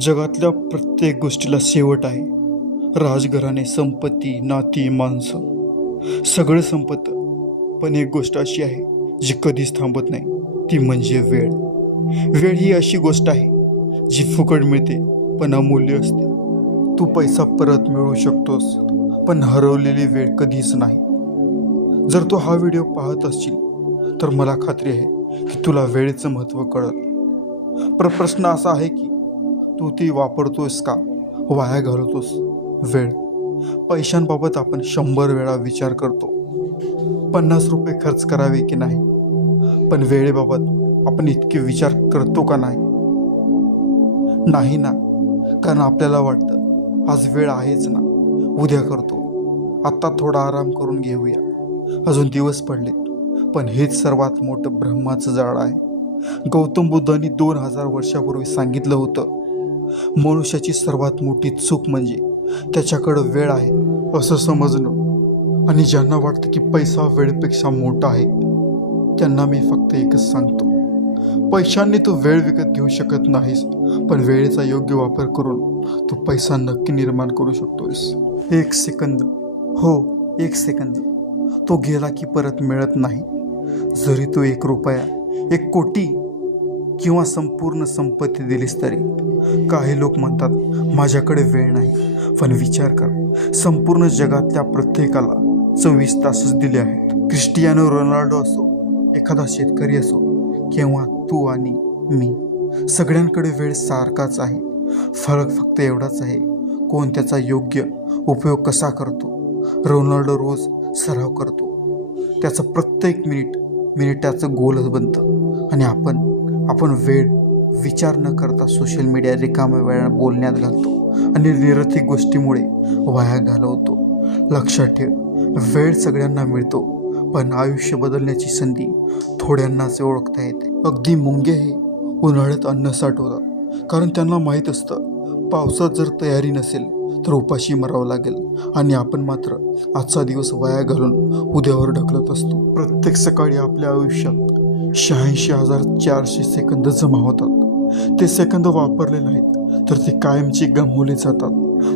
जगातल्या प्रत्येक गोष्टीला शेवट आहे. राजघराणे संपत्ती नाती माणसं. सगळं संपत. पण एक गोष्ट अशी आहे जी कधीच थांबत नाही ती म्हणजे वेळ. वेळ ही अशी गोष्ट आहे जी फुकट मिळते पण अमूल्य असते. तू पैसा परत मिळवू शकतोस पण हरवलेली वेळ कधीच नाही. जर तू हा व्हिडिओ पाहत असशील तर मला खात्री आहे की तुला वेळेचं महत्त्व कळत पर प्रश्न असा आहे की तू ती वापरतोस का? वाया घालवतोस. वेळ. पैशांबाबत आपण शंभर वेळा विचार करतो. पन्नास रुपये खर्च करावे की नाही? पण वेळेबाबत आपण इतके विचार करतो का नाही? नाही ना. कारण आपल्याला वाटतं आज वेळ आहेच ना. उद्या करतो. आत्ता थोडा आराम करून घेऊया. अजून दिवस पडले पण हेच सर्वात मोठं ब्रह्माचं जाळ आहे. गौतम बुद्धांनी दोन हजार वर्षापूर्वी सांगितलं होतं मनुष्याची सर्वात मोठी चूक म्हणजे त्याच्याकडं वेळ आहे असं समजणं. आणि ज्यांना वाटतं की पैसा वेळेपेक्षा मोठा आहे त्यांना मी फक्त एकच सांगतो. पैशांनी तू वेळ विकत घेऊ शकत नाहीस पण वेळेचा योग्य वापर करून तू पैसा नक्की निर्माण करू शकतोस एक सेकंद. हो एक सेकंद. तो गेला की परत मिळत नाही. जरी तू एक रुपया एक कोटी किंवा संपूर्ण संपत्ती दिलीस तरी काही लोक म्हणतात माझ्याकडे वेळ नाही. पण विचार कर संपूर्ण जगातल्या प्रत्येकाला चोवीस तासच दिले आहेत. क्रिस्टियानो रोनाल्डो असो एखादा शेतकरी असो किंवा तू आणि मी सगळ्यांकडे वेळ सारखाच आहे. फरक फक्त एवढाच आहे कोण त्याचा योग्य उपयोग कसा करतो रोनाल्डो रोज सराव करतो. त्याचं प्रत्येक मिनिट मिनिटाचं गोलच बनतं. आणि आपण आपण वेळ विचार न करता सोशल मीडिया रिकाम्या वेळा बोलण्यात घालतो आणि निरर्थी गोष्टीमुळे वाया घालवतो. लक्षात ठेव वेळ सगळ्यांना मिळतो पण आयुष्य बदलण्याची संधी थोड्यांनाच ओळखता येते. अगदी मुंगेही उन्हाळ्यात अन्न साठवतात कारण त्यांना माहीत असतं पावसात जर तयारी नसेल तर उपाशी मरावं लागेल आणि आपण मात्र आजचा दिवस वाया घालून उद्यावर ढकलत असतो. प्रत्येक सकाळी आपल्या आयुष्यात शहाऐंशी हजार चारशे सेकंद जमा होतात. ते सेकंद वापरले नाहीत. तर ते कायमचे गमवले जातात.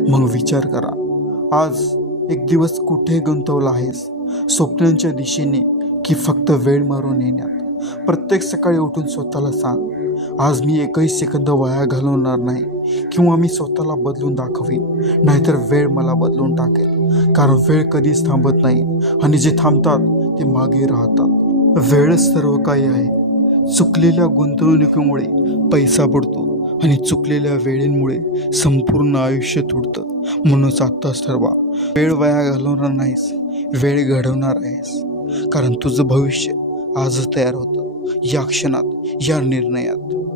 मग विचार करा. आज एक दिवस कुठे गुंतवला आहेस? स्वप्नांच्या दिशेने की फक्त वेळ मारून येण्यात? प्रत्येक सकाळी उठून स्वतःला सांग. आज मी एकही सेकंद वाया घालवणार नाही किंवा मी स्वतःला बदलून दाखवीन. नाहीतर वेळ मला बदलून टाकेल. कारण वेळ कधीच थांबत नाही आणि जे थांबतात ते मागे राहतात. वेळ सर्व काही आहे. चुकलेल्या गुंतवणुकीमुळे पैसा बुडतो आणि चुकलेल्या वेळेंमुळे संपूर्ण आयुष्य तुटतं. म्हणूनच आत्ताच ठरवा. वेळ वाया घालवणार नाहीस. वेळ घडवणार आहेस. कारण तुझं भविष्य आजच तयार होतं. या क्षणात या निर्णयात.